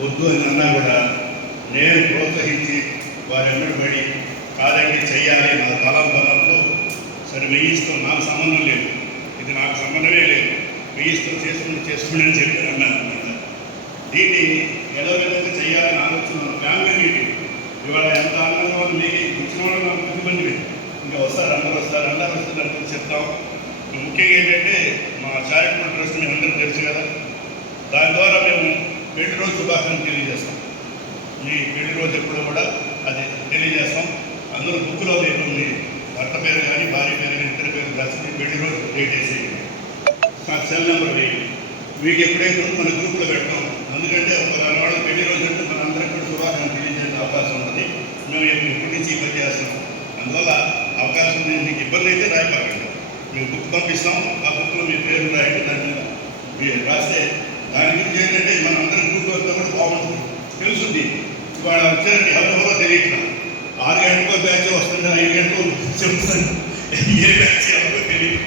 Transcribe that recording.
వద్దు అని అన్నా కూడా నేను ప్రోత్సహించి వారి వెంబడి పడి కాదండి చెయ్యాలి నా బలంతో సరే 1000 నాకు సంబంధం లేదు, ఇది నాకు సంబంధమే లేదు, 1000 చేసుకుని అని చెప్పి అన్నారు అనమాట. దీన్ని ఏదో విధంగా చేయాలని ఆలోచన ఫ్యామిలీ మీటింగ్ ఇవాళ ఎంత ఆనందంగా ఉంది. మీకు వచ్చిన వాళ్ళు నాకు కొద్దిమంది ఇంకా వస్తారు, అందరూ వస్తారని చెప్తాం. ముఖ్యంగా ఏంటంటే మా చారిటబుల్ ట్రస్ట్ మీ అందరికీ తెలుసు కదా, దాని ద్వారా మేము పెళ్లి రోజు శుభాకాంక్షలు తెలియజేస్తాం. మీ పెళ్లి రోజు ఎప్పుడు కూడా అది తెలియజేస్తాం. అందరూ బుక్లో మీ భర్త పేరు కానీ భార్య పేరు కానీ ఇద్దరి పేరు రాసి పెళ్లి రోజు డేట్ వేసి నాకు సెల్ నెంబర్ వేయండి. మీకు ఎప్పుడైతే మన గ్రూప్లో పెడతాం. ఎందుకంటే ఒక వాళ్ళు పెళ్లి రోజు అంటే మన అందరికీ కూడా శుభాకాంక్షలు తెలియజేసే అవకాశం ఉంటుంది. మేము ఇప్పటి నుంచి ఇబ్బంది చేస్తాం. అందువల్ల అవకాశం మీకు ఇబ్బంది అయితే రాయపాకండి. మేము బుక్ పంపిస్తాం, ఆ బుక్లో మీ పేరు రాయండి. దాని మీద మీరు రాస్తే దాని గురించి ఏంటంటే మన అందరి గ్రూప్ వస్తే కూడా బాగుంటుంది, తెలుస్తుంది. ఇవాళ వచ్చారంటే ఎవరెవరో తెలియట్లా. 6 గంటలకు బ్యాచ్ వస్తుంది, 5 గంటలకు చెప్తాను, ఏ బ్యాచ్ ఎవరో తెలియదు.